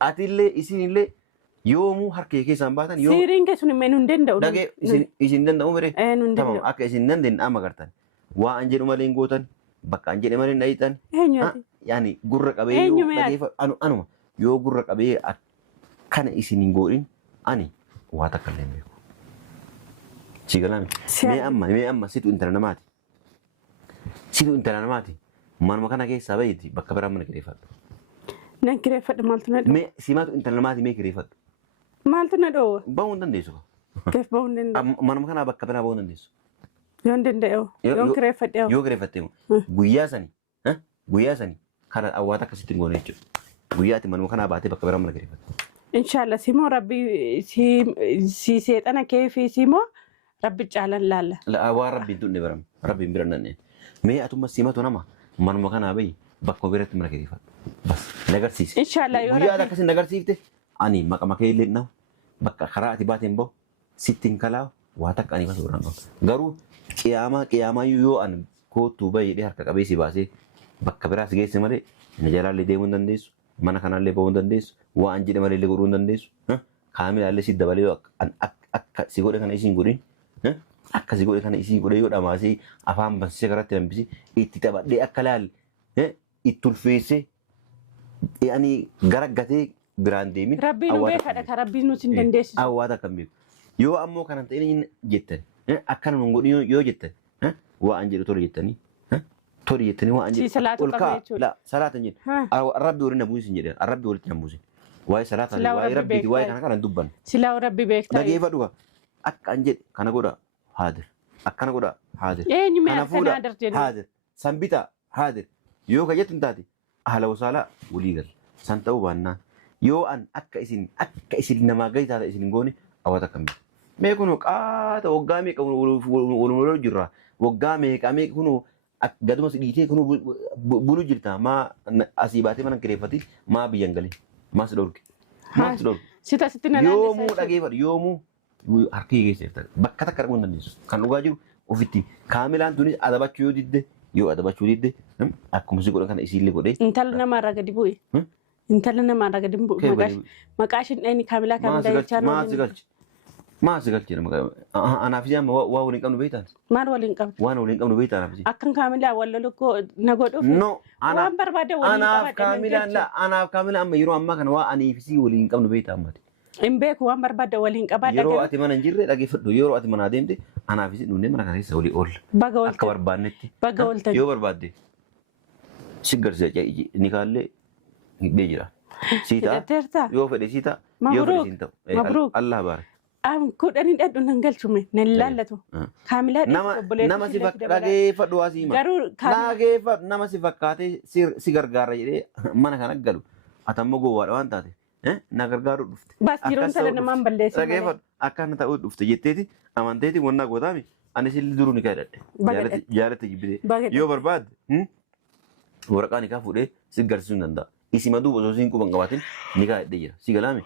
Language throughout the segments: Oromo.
Atillee isinillee yoomuu harkee keessaan baatan yoo Siriin keessun hin danda'u. dhagee isin danda'u miree nun tamam danda'u. akka isin dandeenye amma gartan waa an jedhu malee hin gootan bakka an jedhe malee hin dhayitan Eenyuti? yaani gurra qabee Eenyu yoo mee ati? dhageeffa anuma yoo gurra qabee akkana isin hin godhin ani waa takka illee hin beeku. Si galame mee amma situ intala namaati. Situ intala namaati. Manuma kana keessaa baheeti bakka biraa mana kireeffadhu. Nan kireeffadhu maaltu na dhowwa? Mee simaatu intala namaati mee kireeffadhu. Maaltu na dhowwa? Bahuu hin dandeessu. Keef bahuu hin danda'u. Manuma kanaa bakka biraa bahuu hin dandeessu. Yoon danda'e yoon kireeffadhe Yoo kireeffatte guyyaa sani kana awwaata akkasitti hin goone jechuudha. Guyyaa ati manuma kanaa baatee bakka biraa mana kireeffatte. Inshallah simoo rabbi si seexana kee fi simoo rabbi caalan laalla. Waan rabbiin tunne barame rabbiin bira nanne. Mee atumma simatu nama manuma kanaa bahi bakka biratti mana kireeffadhu. Bas nagarsiise. Inshallah yoo guyyaa akkasiin nagarsiifte ani maqama kee illee nahu bakka karaa ati baateen bahu sitti hin kalaawu waa takka ani basa biraan qabu. Garuu qiyaamaa yoo an kootuu bahi jedhee harka qabee si baasee bakka biraas geesse malee na jalaallee deemuu hin dandeessu. Mana kanallee bahuu hin dandeessu. Waa an jedhe malee godhuu hin dandeessu. Kaamilaallee si dabalee akka si godhe kana isiin godhin. Akka si godhe kana isii godhe yoo dhamaasee afaan bansisee karatti hambisee itti taphadhee akka laalle itti ulfeessee ani garaggatee biraan deemin. Rabbiin nu beekadha ka rabbiin nuti hin dandeessisu. Awwaata akkam beeku. Yoo ammoo kanan ta'in jettan akkana nun godhin yoo jettan waa an jedhu tole jettanii. Tole jettanii waa an jedhu. Salaatu qaba jechuudha. Salaatan jedhu. Rabbi waliin na buusin jedhe. Rabbi walitti na buusin. Waa'ee salaataan waa'ee rabbiiti waa'ee kana kana dubban. Silaa rabbi beektaa. Dhageeffadhu akka an jedhe kana godha haadir. Akkana godha haadir. Eenyu mee akkana haadir jedhu. Haadir. Sanbita haadir. Yoo ka jettu hin taate ahla wasaalaa walii gal. San ta'uu baannaan yoo an akka isin namaa gahi taata isin hin goone awwaata akkam beeku. Mee kunoo qaata waggaa meeqa walumaa jirra. Waggaa meeqa kunoo gaduma si dhiitee kunoo bulu jirta maa asii baatee mana kireeffati maa biyyan galee maas dhorge. Maas dhorge. Sita sitti na yoomuu dhageeffadhu yoomuu harkii geesseef bakka takka dhaquu hin dandeessu. Kan dhugaa jiru ofitti kaamilaan tunis adabachuu yoo didde yoo adabachuu didde akkuma si godhan kana isiillee godhee. Intala namaarraa gadi bu'e. Intala namaarraa gadi bu'e. Maqaa ishiin dheeni kaamilaa kaamilaa jechaa maasi galchi. Maasi galchi anaaf jaama waa waliin qabnu beektaan. Maal waliin qabdu? Waan waliin qabnu beektaan anaaf jaama. Akkan kaamilaa wallolokoo na godhuuf. No waan barbaade waliin qabadhe. Anaaf kaamilaan amma yeroo ammaa kana waa aniifisii waliin qabnu beektaan mati. Hin beeku waan barbaade waliin qabadhe. Yeroo ati mana hin jirre dhageeffadhu yeroo ati mana adeemte anaafisii dhufnee mana kana keessa walii oolla. Baga ooltan. Akka barbaannetti. Baga ooltan. Yoo barbaadde si garsiisa ni kaallee hidhee jira. Siita yoo fedhe siita yoo fedhe siin ta'u. Mabruuk. Allah baara. Kudhanii dhadhu nan galchume nan laallatu. Kaamilaa nama si dhageeffadhu asii ma. Garuu dhageeffadhu nama si fakkaatee si gargaara jedhee mana kana galu atammoo gowwaadha waan taate. Na gargaaru dhufte. Bas yeroon tala namaan balleessu. Dhageeffadhu akkana ta'uu dhufte jetteeti amanteeti wannaa gootaami anis illee duruu ni kaa'edha. Jaalatti jibbitee yoo barbaadde waraqaa ni kaa fuudhee si garsiisuu ni danda'a. Isima duuba osoo siin quban qabaatin ni kaa'edhee jira. Si galaame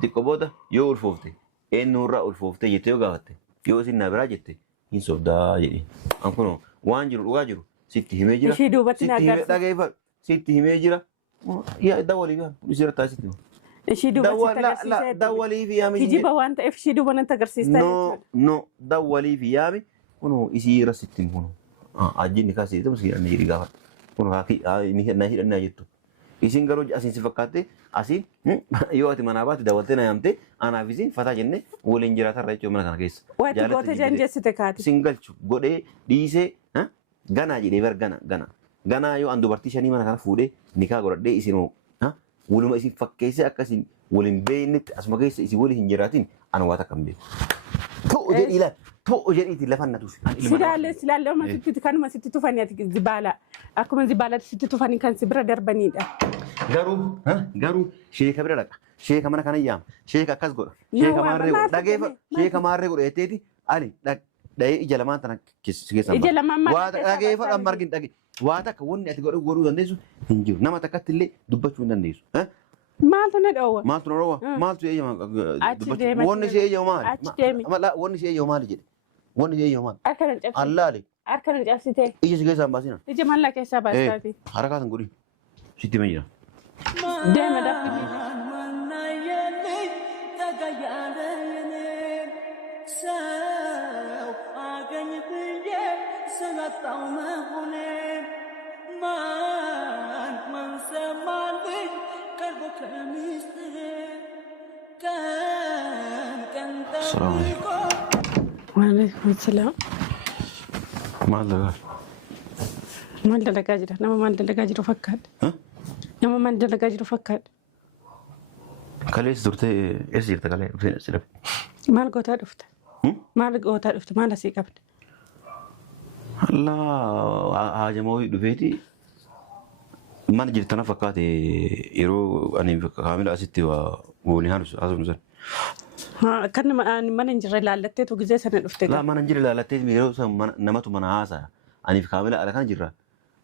xiqqoo booda yoo ulfoofte eenyurraa ulfooftee jettee yoo gaafatte yoo isin na biraa jette hin sobdaa jedhee. An kunoo waan jiru dhugaa jiru sitti himee jira. Ishii duubatti na agarsiisa. Dhageeffadhu sitti himee jira. Dawwalii gaa isirra taasisitti. Ishii duubatti agarsiisa. Dawwalii fi yaami. Kijiba waan ta'eef ishii duuba nan agarsiista. No dawwalii fi yaami kunoo isii irra sitti kunoo. Ajjinni kaasee ta'u si hidhannee jedhi gaafadhu. Kunoo na hidhannee jettu. Isin garuu asiin si fakkaatte asiin yoo ati manaa baate daawwattee na yaamte anaaf isin fataa jennee waliin jiraatarra jechuudha mana kana keessa. Waati goota janjeessite kaati. Isin galchu godhee dhiisee ganaa jedhee bar gana. Ganaa yoo an dubartii shanii mana kana fuudhee nikaa godhadhee isin waluma isin fakkeessee akkasiin waliin beeknetti asuma keessa isin waliin hin jiraatin ana waa takka hin beeku. Ta'u jedhi ilaali. Ta'u jedhiiti lafa na tuufi. Silaalee oma sitti kanuma sitti tufanii ati zibaala. Akkuma zibaalaatti sitti tufanii kan si bira darbanidha. Garuu sheeka bira dhaqa. Sheeka mana kana yaama. Sheeka akkas godha. Sheeka maarree godha. Dhageeffadhu. Sheeka maarree godha jetteeti ani dhahee ija lamaan tana keessaa. Ija lamaan maal? Waa dhageeffadhu amma argin dhage. Waa takka wanni ati godhuu dandeessu hin jiru. Nama takkatti illee dubbachuu hin dandeessu. Maaltu na dhowwa? Maaltu na dhowwa? Maaltu eeyyama? Achi deema. Wanni si eeyyamu maali? Achi deemi. Wanni si eeyyamu maali jedhe? Wanni si eeyyamu maali? Harka nan cabsite. Allaale. Harka nan cabsite. Ija si keessaa hin baasina. Ija mallaa keessaa baasaati. Harakaatan godhi. Sitti ma jira. Deema daffi. السلام عليكم. وعليكم السلام. ما الله ما دلقا جرا نما ما دلقا جرا فكاد ها نما ما دلقا جرا فكاد كاليس درتي ايش جرت كالي فين سلف ما لقوتا دفت ما لقوتا دفت ما لسي قبل الله حاجه موي دفيتي ما جرت انا فكاتي يرو اني كامل اسيتي وولي هانس ازم زين ها كان ما ننجر لالتي تو جزء سنه دفت لا ما ننجر لالتي ميرو نمت من هذا اني كامل على كان جرا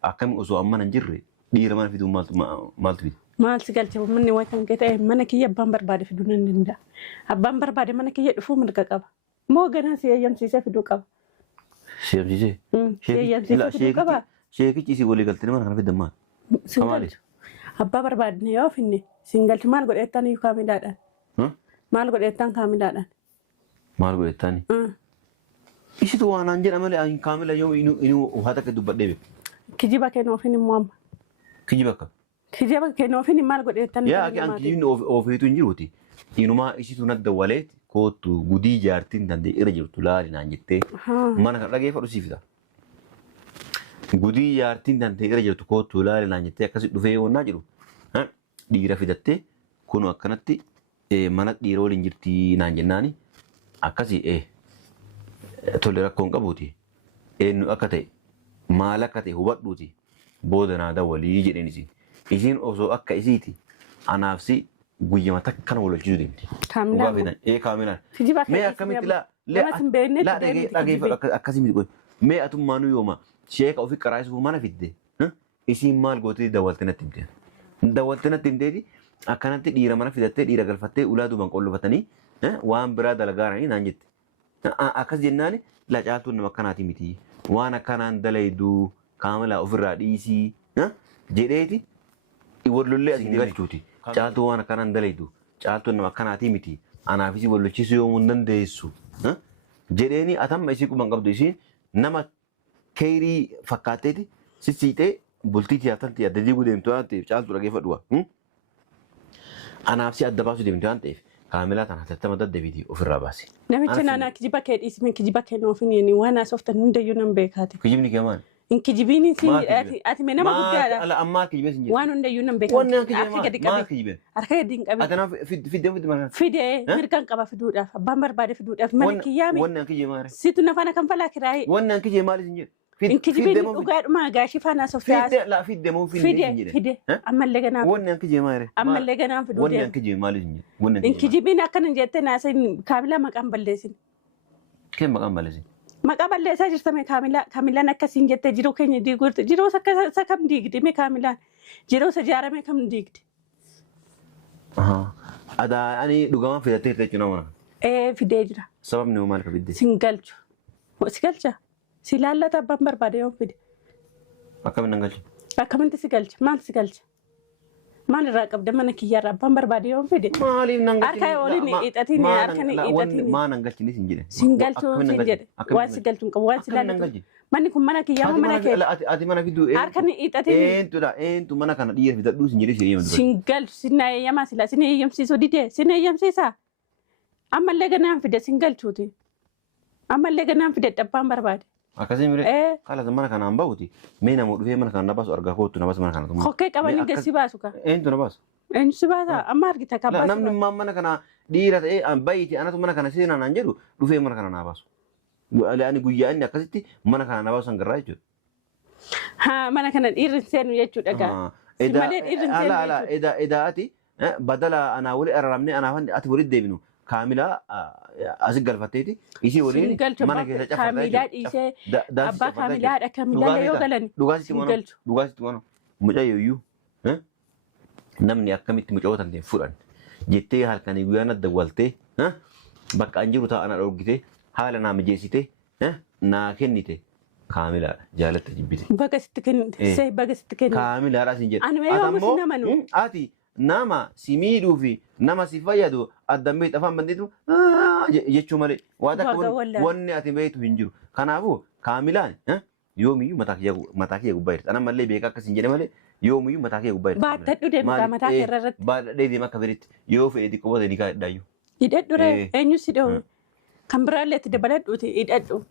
اكم اسو اما ننجر دير ما في دو مالت في ما سقلت مني وكان قلت ايه منك يا بامبر بعد في دون الندا بامبر بعد منك يدفو من قبا مو غنا سي يم سي في دو قبا شيخ جيجي لا شيخ كيسي ولي قلت ما كان في دمان كمالي بامبر بعد نيو فيني سنجلت مال قد اتاني يكامل دادا مال قد اتان كامل دادا مال قد اتاني ايش تو انا انجر عمل ان كامل يوم انو وهذا كدو بدي كجيبا كانوا فيني مام كجيبك كجيبا كانوا فيني مال قد اتان يا اكي ان كيين اوفيتو نجروتي انما ايش تو ندولت كوتو غدي جارتين دندي ارجرتو لا نانجتي من دغه فدو سيفدا غدي جارتين دندي ارجرتو كوتو لا نانجتي كاسي دفي ونا جرو ها ديرا فيدتي كونو اكنتي من ديرو لنجرتي نانجناني اكاسي تولي ركون قبوتي إنه أكتي ما لكتي هو بدوتي بودنا ده ولي يجي نسي إذن أوزو أكا إزيتي أنا نفسي قوي ما تكنا ولا جودين كاملا كاملا كجيبا ما أكمل لا أجيب أكاسيمي تقول ما أتوم مانو يوما شيء أو في كرايس هو ما نفيده إذن مال قوتي دولتنا تمتين أكنت ديرا ما نفيده ديرا قلفتة أولادو بنقول فتني وان برا دلقارني نانجت akas jennaani la caaltuun nama akkanaati miti waan akkanaan dalaydu kaamila ofirraa dhiisii jedheeti wallollee asii galchuuti caaltuu waan akkanaan dalaydu caaltuun nama akkanaati miti anaafis wallolchiisuu yoomuu hin dandeessu jedheeni atamma isii quban qabdu isiin nama keerii fakkaatteeti sissiitee bultiitii haftanti adda diiguu deemtu waan ta'eef caaltuu dhageeffadhuwa anaaf si adda baasuu deemtu waan ta'eef كاملة أنا تتم ضد فيديو وفي الراباسي. نعم أنا كجيبك اسمي كجيبك نوفيني يعني وأنا صفت نند يونم بيكاتي. كجيبني كمان. إن كجيبيني سي أتي من ما بقى. لا أما كجيبني سنجي. وأنا نند يونم بيكاتي. وأنا كجيبني ما كجيبني. أركي دين كبي. أنا في دم في دم. في ده مركان كبا في دود أف بامبر بعد في دود أف ملك يامي. وأنا كجيبني. سيتنا فانا كم فلا كراي. وأنا كجيبني سنجي. إن كجيبني وقعد ما قاشي فانا صفيا. لا في دم في ده أما اللي جنا. وأنا كجيبني. أما اللي جنا في دود. وأنا كجيبني سنجي. إن كجيبني أكن جتنا سين كاملا ما كان بلدسين. كم ما كان بلدسين؟ ما قبل لا ساجر سمي كاملا نكسين جت جيرو كني دي قلت جيرو سكم ديجدي مي كاملا جيرو سجارة مي كم ديجدي. ada ani dugaman fidate te chuna في ديجرا sabab ne mal ka bidde سنجلتو وسجلتها سلالة بامبر بعد يوم فيدي akam nangal أكمل تسجلت ما تسجلت ما نراقب دم أنا كيارا بامبر بعد يوم فيدي mali nangal أركاي أولي إتاتيني أركاني إتاتيني ma nangal ni sinjire سنجلتو سنجد واسجلتو كواسلالة ماني كم منا كيارا منا كي ati mana fidu أركاني إتاتيني entu mana kana diya fidadu sinjire sey yam سنجل سنة يما سلا سنة يم سيسو ديدي سنة يم سيسا أما اللي جنام في ده سنجل شوتي أما اللي جنام في ده بامبر بعد akasimire kala mana kana ambauti mena mo dufe mana kana basu arga ko tuna bas mana kana خوكي كمان نجسي باسوكا entu na bas إن سباسا أما أرجع la كباس namni mana kana dira ambaiti anatu mana kana sina nanjeru dufe mana kana na basu ani guyya inni akasitti mana kana na basu sangarraajo ها ما أنا كان إيرنسين ويجو دقا إذا أتي بدل أنا ولي أرمني أنا فندي أتي ولي ديبنو كاملة أسجل فتيتي إيشي ولي ما أنا كاملات إيشي أبا كاملات أكملات لا يوغلن دوغاسي تمانو مجايو يو namni akkamitti mucootan ta'e furan jettee halkanii guyyaana dawwaltee bakka anjiru ta'ana dhorgite haala naa mijeessite naa kennite kaamilaadha jaalatta jibbite baga sitti kennite say baga sitti kennite kaamilaadha sin jedhe ani yoo musi namanu ati nama si miidhuu fi nama si fayyadu addan beektu afaan bandeetu jechuu malee waan takka wanni ati beektu hin jiru kanaafuu kaamilaan yoomiyyuu mataa kiyya gubbaa jirti. Ana mallee beekaa akkasiin jedhe malee yoomiyyuu mataa kiyya gubbaa jirti. Baattadhu deemtaa mataa kee irratti. Baadhadhee deema akka fedhetti yoo fedhe xiqqoo boota ni kaa'edhaayyuu. Hidhadhure eenyu si dhawu kan biraallee itti dabaladhuuti hidhadhu.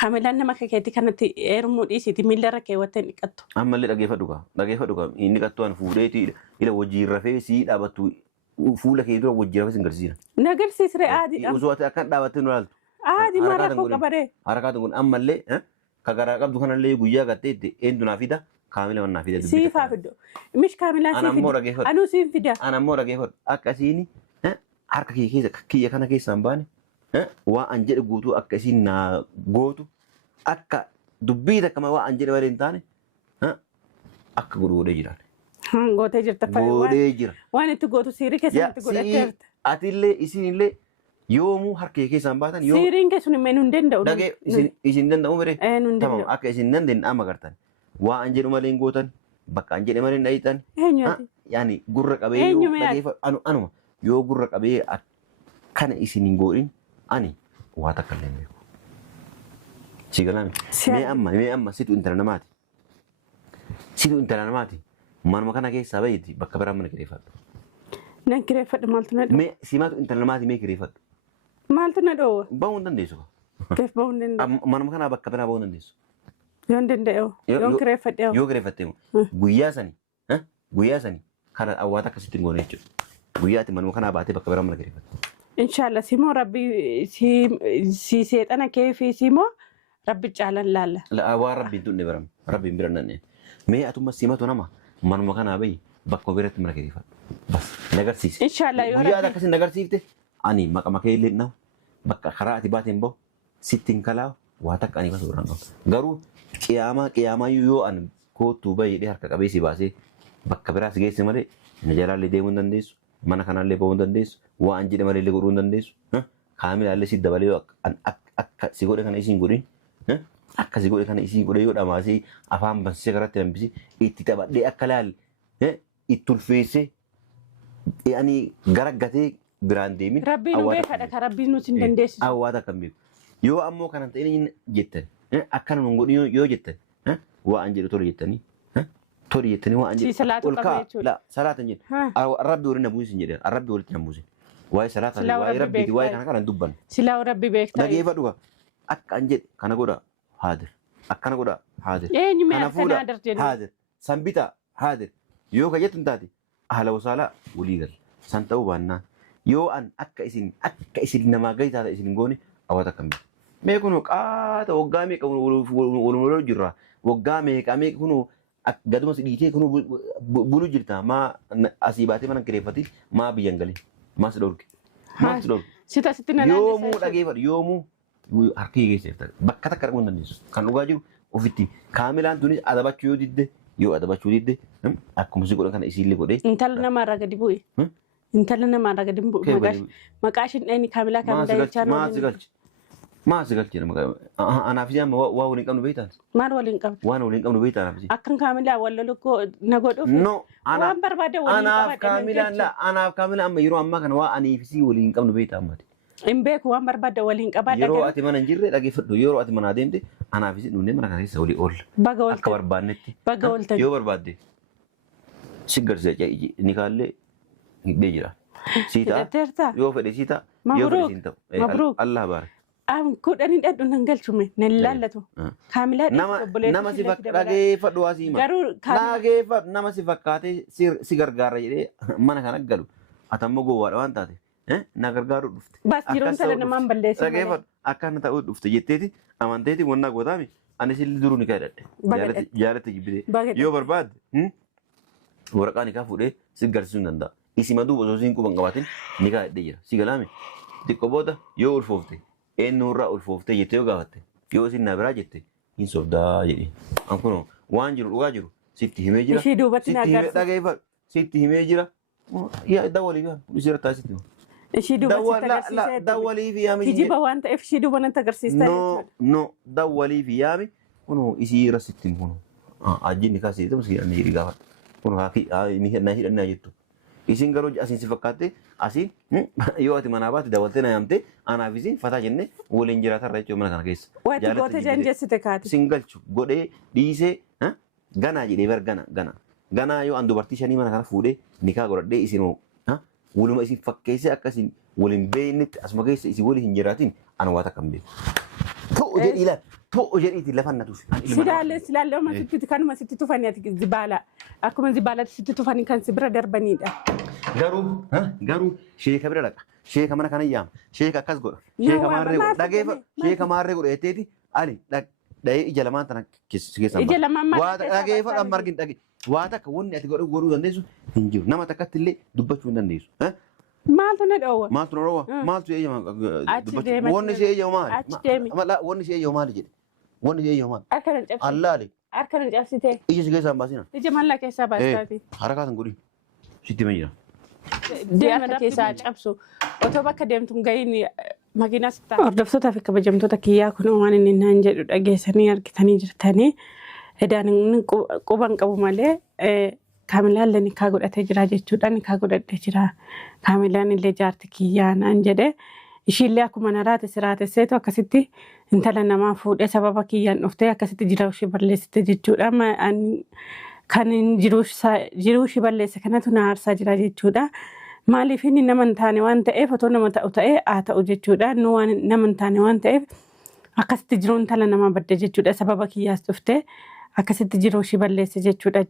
Kaamilaan nama keetti kanatti heerumuu dhiisiiti miila irra keewwattee hin dhiqattu. Ammallee dhageeffadhu qaba inni dhiqattu an fuudheeti ila wajjin rafee sii dhaabattu fuula kee dura wajjin rafee sin garsiisa. Nagarsiisree aadiidha. Osoo ati akkan dhaabattee nu ilaaltu. Aadii maraa koo qabaree. Harakaatu kun ammallee ka garaa qabdu kanallee guyyaa gattee itti eenyu naa fida kaamila waan naa fida. Siifaa fiddu. Mish kaamilaan sii fida. Anuu siin fida. An ammoo dhageeffadhu akkasiin harka kee keessa kiyya kana keessaan baane waan an jedhe guutuu akka isiin naa gootu akka dubbii takkama waan an jedhe malee hin taane akka godhee jiraan. Gootee jirta Godhee jira. Waan itti gootu siirii keessatti godhattee jirta. Atillee isinillee yoomuu harka kee keessaan baatan yoo Siiriin keessun hin hin danda'u. dhagee isin danda'u miree Hin danda'u. akka isin dandeenye amma gartan waan an jedhu malee hin gootan bakka an jedhe malee hin dhayitan Eenyuati? yaani gurra qabee Eenyu yoo mee ati? dhageeffadhu anuma yoo gurra qabee akkana isin hin godhin ani waa takka illee hin beeku. Si galame mee amma situ intala namaati. Situ intala namaati. Manuma kana keessaa bahiiti bakka biraa mana kireeffadhu. Nan kireeffadhu maaltu na dhowwa? Mee simaatu intala namaati mee kireeffadhu. Maaltu na dhowwa? Bahuu hin dandeessu. Keef bahuu hin danda'u. Manuma kanaa bakka biraa bahuu hin dandeessu. Yoo hin danda'u. Yoo kireeffadhe. Yoo kireeffattee guyyaa sani kana awwaata akkasitti hin goone jechuudha. Guyyaa ati manuma kanaa baatee bakka biraa mana kireeffattu. Inshallah simoo rabbi si seexana kee fi simoo rabbi caalan laalla. Waan rabbiin tunne barame rabbiin bira nanne. Mee atumma simatu nama manuma kanaa bahi bakka biratti mana kireeffadhu. Bas nagarsiise. Inshallah yoo guyyaa akkasiin nagarsiifte ani maqama kee illee nahu bakka karaa ati baateen bahu sittiin kalaa waa takka ani basa biraan qabu. Garuu qiyaamaa yoo an kootuu bahee harka qabee si baasee bakka biraas geesse malee na jalaallee deemuu hin dandeessu. Mana kanallee bahuu hin dandeessu. Waan jedhe malee godhuu hin dandeessu. Kaamilaallee si dabalee yoo akka si godhe kana isiin godhin akka si godhe kana isii godhe yoo dhamaasee afaan bansisee karatti hambisee itti taphadhee akka laalle itti ulfeessee ani garaggatee biraan deemin. Rabbiin nu beekadha ka rabbiin nuti hin dandeessisu. Awwaata akkam beeku. Yoo ammoo kanan ta'in jettan akkana nun godhin yoo jettan waan jedhu tole jettanii tole jettanii waan jedhu salaatu qaba jechuudha. Salaatan jedhu rabbi waliin nabuusin jedhe rabbi walitti nabuusin. Waa'ee salaataa waa'ee rabbiiti waa'ee kana kana dubban. Silaa rabbi beektaa. Dhageeffadhu akka an jedhe kana godha haadir akkana godha haadir. Eenyu mee akkana haadir jedhu. Haadir sanbita haadir yoo ka jettu taate ahla wasaalaa walii gal san ta'uu baannaan yoo an akka isin namaa gahi taata isin goone awwaata akkam beeku. Mee kunu qaata waggaa meeqa walumaa jirra waggaa meeqa kunu gaduma dhiitee kunu bulu jirta maa asii baatee mana kireeffati maa biyyan galee maas dhorge. Sita sitti na naannessa. Yoomuu dhageeffadhu yoomuu harka geesseefta bakka takka dhaquu hin dandeessu. Kan dhugaa jiru ofitti kaamilaan tunis adabachuu yoo didde yoo adabachuu didde akkuma si godhan kana isiillee godhee. Intala namaarraa gadi bu'e. Intala namaarraa gadi bu'e. Maqaa ishiin dhayni kaamilaa jechaa Maas galchee anaaf amma waa waliin qabnu beektaan. Maal waliin qabdu? Waan waliin qabnu beektaan anaaf. Akkan kaamilaa wal loluu na godhuuf. No. Waan barbaade waliin qabadhe. Anaaf kaamilaan amma yeroo ammaa kana waa aniif si waliin qabnu beektaa ammati. Hin beeku waan barbaade waliin qabadhe. Yeroo ati mana hin jirre dhageeffadhu yeroo ati mana adeemte anaaf si dhufnee mana kana keessa walii oolla. Baga ooltan. Akka barbaannetti. Baga ooltan. Yoo barbaadde si garsiisa ni kaallee hidhee jira. Siita yoo fedhe siita yoo fedhe siin ta'u. Mabruuk. Allah baara. Kudhanii dhadhu nan galchume nan laallatu. Kaamilaa nama si dhageeffadhu waa siima. Garuu dhageeffadhu nama si fakkaatee si gargaara jedhee mana kana galu atammoo gowwaadha waan taate na gargaaruu dhufte. Baas yeroon tala namaan balleessu. Dhageeffadhu akkana ta'uu dhufte jetteeti amanteeti wannaa gootaami ani si duruu ni kaadhadhe. Jaalatti jibbitee yoo barbaadde waraqaa ni kaa fuudhee si garsiisuu ni danda'a. Isima duuba osoo siin quban qabaatin ni kaadhadhee jira. Si galaame xiqqoo booda yoo ulfoofte eenyurraa ulfooftee jettee yoo gaafatte yoo isin na biraa jette hin sobdaa jedhe. An kun waan jiru dhugaa jiru sitti himee jira. Ishii duubatti na agarsiisa. Dhageeffadhu sitti himee jira. Dawwalii fi isirra taasisu. Ishii duubatti agarsiisa. Dawwalii fi yaami. Kijiba waan ta'eef ishii duuba nan agarsiista. No dawwalii fi yaami kun isii irra sitti kun ajjinni kaasee ta'u si hidhannee jedhi gaafadhu. Kun na hidhannaa jettu. isin garuu asiin si fakkaate asii yoo ati manaa baate dabaltee na yaamte anaaf isin fataa jennee waliin jiraatarra jechuudha mana kana keessa. Waati goota jeenjessite kaati. Isin galchu godhee dhiisee ganaa jedhee bar ganaa yoo an dubartii shanii mana kana fuudhee nikaa godhadhee isinoo waluma isin fakkeessee akkasiin waliin beeynetti asuma keessa isin waliin hin jiraatin ana waa takka hin beeku. To'o jedhi ilaali. To'o jedhiiti lafa natuuf. Silaalee oma sitti kanuma sitti tufanii ati zibaala. Akkuma zibaalaatti sitti tufanii kan si bira darbanidha. Garuu sheeka bira dhaqa. Sheeka mana kana yaama. Sheeka akkas godha. Sheeka maarree godha. Dhageeffa. Sheeka maarree godha jetteeti ani dhahee ija lamaan tana keessa. Ija lamaan maal? Waa dhageeffa dhaan margin dhage. Waa takka wanni ati godhuu dandeessu hin jiru. Nama takkatti illee dubbachuu hin dandeessu. Maaltu na dhoowwa? Maaltu na dhoowwa? Maaltu eeyyama dubbachuu? Wanni si eeyyamu maali? Achi deemi. Wanni si eeyyamu maali jedhe? Wanni si eeyyamu maali? Harka nan cabsite. Allaale. Harka nan cabsite. Ija si keessaa hin baasina. Ija mallaa keessaa baasaati. Harakaatan godhi. Sitti ma jira. Harka keessaa cabsu. Otoo bakka deemtu gahiin makiinaas ta'a. Hordoftoota fi kabajamtoota kiyyaa kun waan inni naan jedhu dhageessanii argitanii jirtanii edaan quban qabu malee Kaamilaan illee nikaa godhatee jira jechuudha. Nikaa godhadhee jira. Kaamilaan illee jaarti kiyyaa naan jedhe. Ishiillee akkuma na raatesseetu akkasitti intala namaa fuudhee sababa kiyyaan dhuftee akkasitti jiruu ishee balleessite jechuudha. Kan jiruu ishee balleesse kanatu na aarsaa jira jechuudha. Maaliif inni nama hin taane waan ta'eef otoo nama ta'u ta'ee haa ta'u jechuudha. Nu waan nama hin taane waan ta'eef akkasitti jiruu intala namaa badde jechuudha. Sababa kiyyaas dhuftee akkasitti jiruu ishee balleesse jechuudha.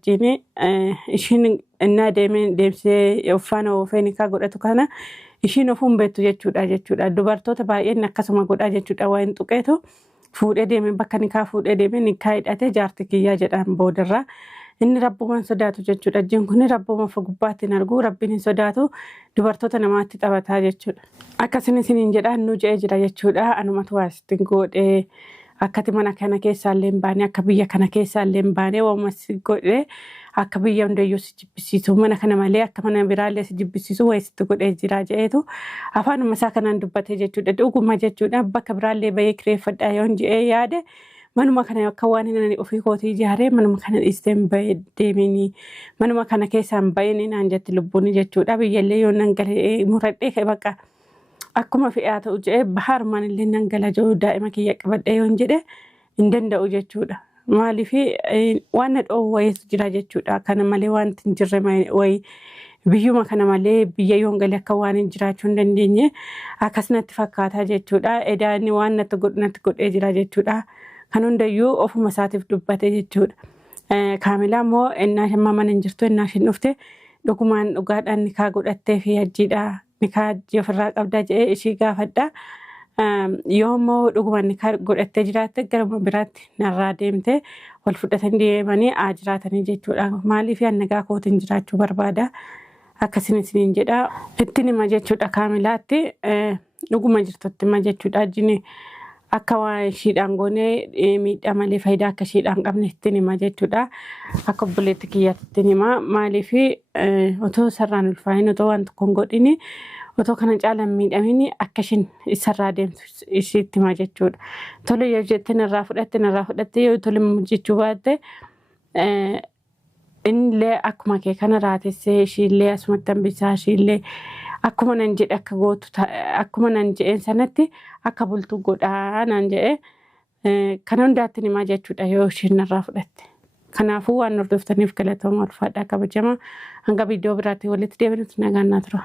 Ishiin innaa deemsee uffata oofee nikaa godhatu kana ishiin ofuun beektu jechuudha. Dubartoota baay'een akkasuma godhaa jechuudha. Waan tuqeetu fuudhee deeme bakka nikaa fuudhee deeme nikaa hidhatee jaarti kiyyaa jedhaan boodarraa. Inni rabbumaan sodaatu jechuudha. Ajjiin kun rabbuma gubbaatti hin argu rabbiin hin sodaatu dubartoota namaatti taphataa jechuudha. Akkasuma isiniin jedhaan nu je'ee jira jechuudha. Anumatu waa sitti godhee akkati mana kana keessaallee hin baane akka biyya kana keessaallee hin baane waamuma si godhee akka biyya hundayyuu si jibbisiisu mana kana malee akka mana biraallee si jibbisiisu wayii sitti godhee jira je'eetu afaanuma isaa kanaan dubbatee jechuudha. Dhuguma jechuudha bakka biraallee bahee kireeffadhaa yoon je'ee yaade manuma kana akka waan inni ofii kootii ijaaree manuma kana dhiistee bahee deemini manuma kana keessaan bahee naan jetti lubbuun jechuudha. Biyyallee yoo nan galee muradhee bakka akkuma fe'aa ta'u je'ee bahaarumaan illee nan gala jiru daa'ima kiyya qabadhee yoon jedhe hin danda'u jechuudha. Maaliif waan dhoowwu wayiitu jira jechuudha. Kana malee wanti hin jirre wayii biyyuma kana malee biyya yoon galee akka waan hin jiraachuu hin dandeenye akkasumatti fakkaataa jechuudha. Edaan waan natti godhee jira jechuudha. Kan hundayyuu ofuma isaatiif dubbate jechuudha. Kaamilaa immoo innaa shimmaa mana hin jirtu innaa ishiin dhufte dhugumaan dhugaadhaan nikaa godhattee fi hajjiidha. Nikaa hajjii ofirraa qabdaa jedhee ishii gaafadha. Yoo immoo dhugumaan nikaa godhattee jiraatte gara biraatti narraa deemtee wal fudhatanii deemanii jiraatanii jechuudha. Maaliif nagaa kootiin jiraachuu barbaada. Akkasiin isiniin jedha. Ittiin hima jechuudha Kaamilaatti dhuguma jirtutti hima jechuudha. Ajjiin akka waan ishiidhaan goonee miidhaa malee faayidaa akka ishiidhaan qabne ittiin hima jechuudha. Akka obboleetti kiyyaatti ittiin hima. Maaliif otoo sarraan ulfaa'in otoo waan tokko hin godhini otoo kana caalaan miidhamini akka ishiin isarraa deemtu ishiitti hima jechuudha. Tole yoo jettee narraa fudhatte yoo tole jechuu baatte innillee akkuma kee kana raatessee ishiillee asumatti hambisaa ishiillee akkuma nan jedhe akka gootu akkuma nan jedheen sanatti akka bultuu godhaa naan jedhe kana hundaatti himaa jechuudha yoo ishiin narraa fudhatte. Kanaafuu waan hordoftaniif galatooma ulfaadhaa kabajama hanga viidiyoo biraatti walitti deebinutti nagaan naa tura.